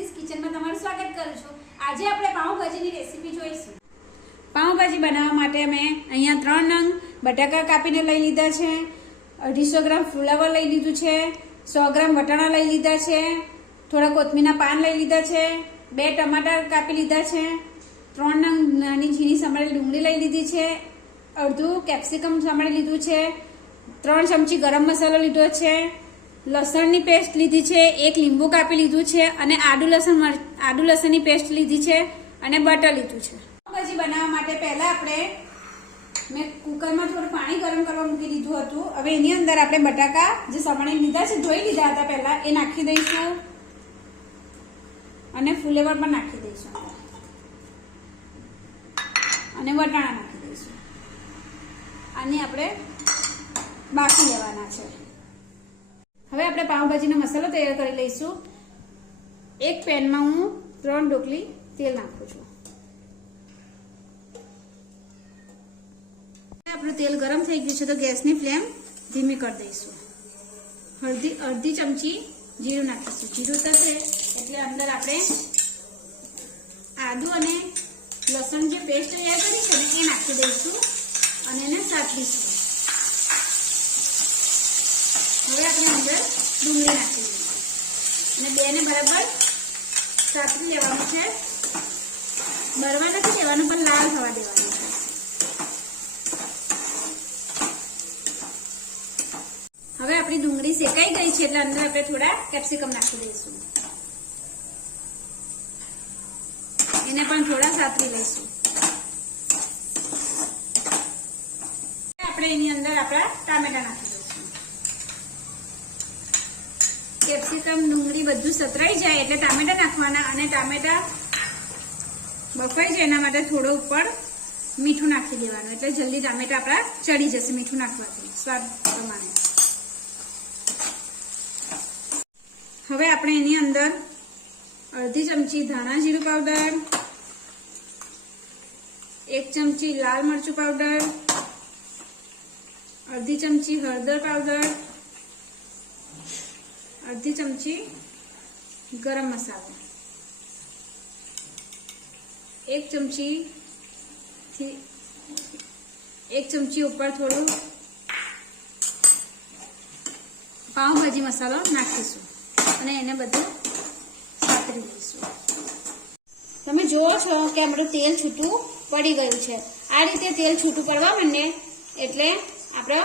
રિદ્ધિસ કિચનમાં તમારું સ્વાગત કરું છું। આજે આપણે પાઉંભાજીની રેસીપી જોઈશું। પાઉંભાજી બનાવવા માટે મેં અહીંયા 3 નંગ બટાકા કાપીને લઈ લીધા છે, 250 ગ્રામ ફ્લાવર લઈ લીધું છે, 100 ગ્રામ વટાણા લઈ લીધા છે, થોડા કોથમીરના પાન લઈ લીધા છે, 2 ટમાટર કાપી લીધા છે, 3 નંગ નાની ઝીણી સમારેલી ડુંગળી લઈ લીધી છે, અડધું કેપ્સિકમ સમારી લીધું છે, 3 ચમચી ગરમ મસાલો લીધો છે, લસણની પેસ્ટ લીધી છે, 1 લીંબુ કાપી લીધું છે અને આદુ લસણની પેસ્ટ લીધી છે અને બટર લીધું છે। પાઉંભાજી બનાવવા માટે પહેલા આપણે મેં કુકરમાં થોડું પાણી ગરમ કરવા મૂકી દીધું હતું। હવે એની અંદર આપણે બટાકા જે સમારી લીધા છે, ધોઈ લીધા હતા પહેલા, એ નાખી દઈશું અને ફુલેવર પણ નાખી દઈશું અને વટાણા નાખી દઈશું। આને આપણે બાફી લેવાના છે। હવે આપણે પાઉંભાજીનો મસાલો તૈયાર કરી લઈશું। એક પેનમાં હું 3 ડોકલી તેલ નાખું છું। આપણું તેલ ગરમ થઈ ગયું છે તો ગેસની ફ્લેમ ધીમી કરી દઈશું। અડધી ચમચી જીરું નાખીશું। જીરું થશે એટલે અંદર આપણે આદુ અને લસણ જે પેસ્ટ તૈયાર કરી છે ને એ નાખી દઈશું અને એને સાતરીશું। હવે આપણે અંદર ડુંગળી નાખી દઈશું અને બેને બરાબર સાતરી લેવાનું છે। બરવા નથી દેવાનું પણ લાલ થવા દેવાનું છે। હવે આપણી ડુંગળી શેકાઈ ગઈ છે એટલે અંદર આપણે થોડા કેપ્સિકમ નાખી દઈશું, એને પણ થોડા સાતરી લઈશું। આપણે એની અંદર આપણા ટામેટા નાખી દઈશું। કેપ્સિકમ ડુંગળી બધું સતરાઈ જાય એટલે ટામેટા નાખવાના અને ટામેટા બફાઈ જાય એના માટે થોડો ઉપર મીઠું નાખી દેવાનું, એટલે જલ્દી ટામેટા આપણા ચડી જશે મીઠું નાખવાથી સ્વાદ પ્રમાણે। હવે આપણે એની અંદર અડધી ચમચી ધાણા જીરું પાવડર, 1 ચમચી લાલ મરચું પાવડર, અડધી ચમચી હળદર પાવડર, અડધી ચમચી ગરમ મસાલો, 1 ચમચી ઉપર થોડું પાઉંભાજી મસાલો નાખીશું અને એને બધું સાતરી દઈશું। તમે જુઓ છો કે આપણું તેલ છૂટું પડી ગયું છે। આ રીતે તેલ છૂટું પડવા માંડે એટલે આપણે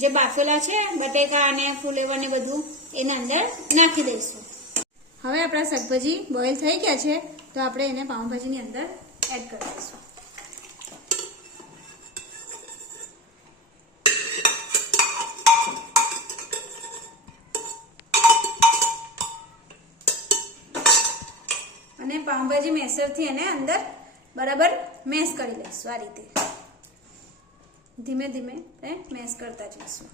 જે બાફેલા છે બટેકા અને ફુલેવર ને બધું એના અંદર નાખી દઈશું। હવે આપણા શાકભાજી બોઇલ થઈ ગયા છે તો આપણે એને પાઉંભાજીની અંદર એડ કરી દઈશું। અને પાઉંભાજી મેસરથી એને અંદર બરાબર મેશ કરી લઈશું। આ રીતે ધીમે ધીમે મેશ કરતા જઈશું।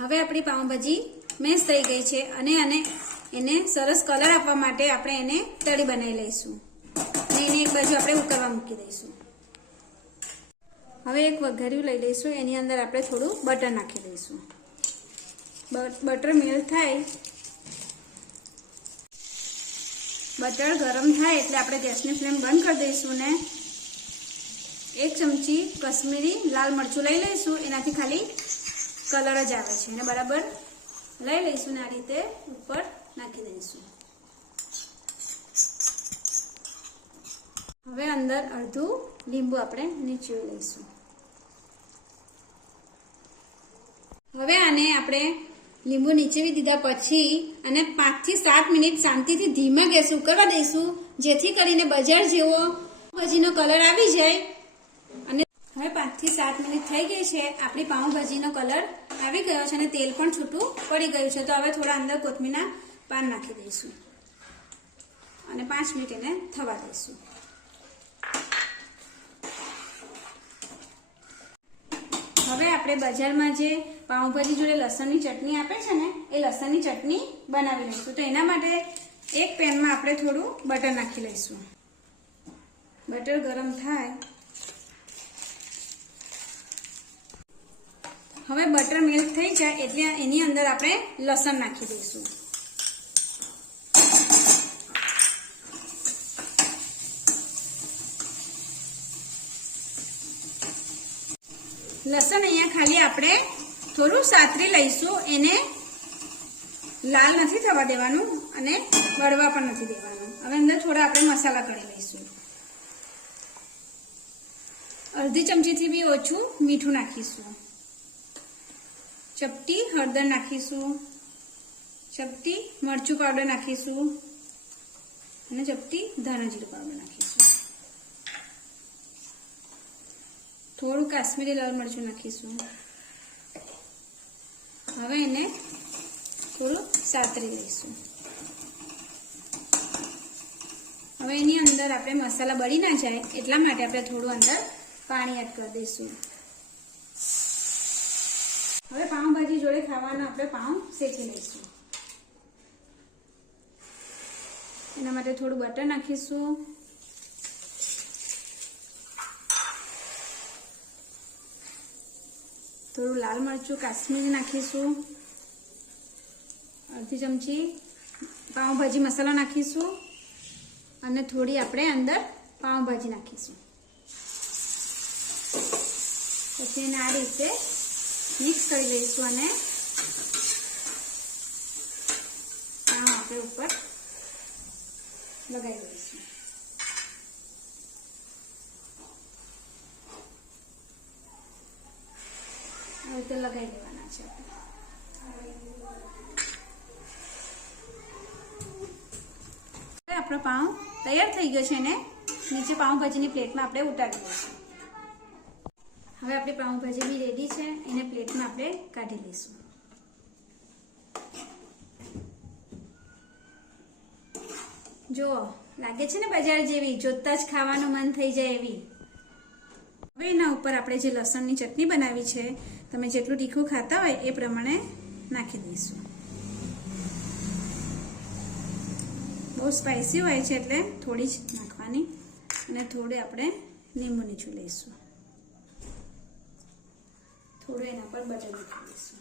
હવે આપણી પાઉંભાજી મેશ થઈ ગઈ છે અને એને સરસ કલર આપવા માટે આપણે એને તળી બનાવી લઈશું અને એને એક બાજુ આપણે ઉકળવા મૂકી દઈશું। હવે એક વઘાર્યું લઈ લઈશું, એની અંદર આપણે થોડું બટર નાખી દઈશું। બટર મેલ્ટ થાય, બટર ગરમ થાય એટલે આપણે ગેસની ફ્લેમ બંધ કરી દઈશું ને 1 ચમચી કશ્મીરી લાલ મરચું લઈ લઈશું। એનાથી ખાલી કલર જ આવે છે, એને બરાબર લઈ લઈશું ને આ રીતે ઉપર નાખી દઈશું। હવે અંદર અડધું લીંબુ આપણે નીચોવી લઈશું। હવે આને આપણે લીંબુ નીચેવી દીધા પછી અને 5 થી 7 મિનિટ શાંતિથી ધીમા ગેસ ઉકળવા દઈશું, જેથી કરીને બજાર જેવો પાઉંભાજીનો કલર આવી જાય। અને હવે 5 થી 7 મિનિટ થઈ ગઈ છે, આપણી પાઉંભાજીનો કલર આવી ગયો છે અને તેલ પણ છૂટું પડી ગયું છે। તો હવે થોડા અંદર કોથમીરના પાન નાખી દઈશું અને 5 મિનિટ એને થવા દઈશું। હવે આપણે બજારમાં જે પાઉંભાજી જોડે લસણની ચટણી આપે છે ને એ લસણની ચટણી બનાવી લઈશું। તો એના માટે એક પેનમાં આપણે થોડું બટર નાખી લઈશું। બટર ગરમ થાય, હવે બટર મેલ્ટ થઈ જાય એટલે એની અંદર આપણે લસણ નાખી દઈશું। લસણ અહીંયા ખાલી આપણે થોડું સાતરી લઈશું, એને લાલ નથી થવા દેવાનું અને બળવા પણ નથી દેવાનું. હવે અંદર થોડા આપણે મસાલા કરી લઈશું. અડધી ચમચીથી બી ઓછું મીઠું નાખીશું, ચપટી હળદર નાખીશું, ચપટી મરચું પાવડર નાખીશું અને ચપટી ધાણા જીરું પાવડર નાખીશું. થોડું કાશ્મીરી લાલ મરચું નાખીશું. હવે એને થોડું સાતરી લઈશું. હવે એની અંદર આપણે મસાલા બળી ના જાય એટલા માટે આપણે થોડું અંદર પાણી એડ કરી દઈશું. હવે પાઉંભાજી જોડે ખાવાના આપણે પાઉં શેકી લઈશું. એના માટે થોડું બટર નાખીશું, થોડું લાલ મરચું કાશ્મીરી નાખીશું, અડધી ચમચી પાઉંભાજી મસાલો નાખીશું અને થોડી આપણે અંદર પાઉંભાજી નાખીશું. પછી એને આ રીતે મિક્સ કરી લઈશું અને પાઉં આપણે ઉપર લગાવી દઈશું. આવી રીતે લગાવી દેવાના છે. આપણો પાઉં તૈયાર થઈ ગયો છે. એને નીચે પાઉંભાજીની પ્લેટમાં આપણે ઉતારી દઈશું. હવે આપણી પાઉંભાજી બી રેડી છે. એને પ્લેટમાં આપણે કાઢી લઈશું. જો લાગે છે ને બજાર જેવી, જોતા જ ખાવાનું મન થઈ જાય એવી. હવે એના ઉપર આપણે જે લસણની ચટણી બનાવી છે, તમે જેટલું તીખું ખાતા હોય એ પ્રમાણે નાખી દઈશું. બહુ સ્પાઇસી હોય છે એટલે થોડી જ નાખવાની અને થોડી આપણે લીંબુ નીચું લઈશું. થોડું એના પર બટર નાખી દઈશું.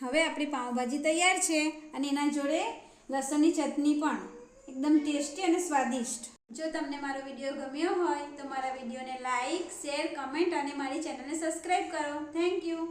હવે આપણી પાઉંભાજી તૈયાર છે અને એના જોડે લસણની ચટણી પણ એકદમ ટેસ્ટી અને સ્વાદિષ્ટ. જો તમને મારો વિડીયો ગમ્યો હોય તો મારા વિડીયોને લાઈક, શેર, કમેન્ટ અને મારી ચેનલને સબસ્ક્રાઈબ કરો. Thank you.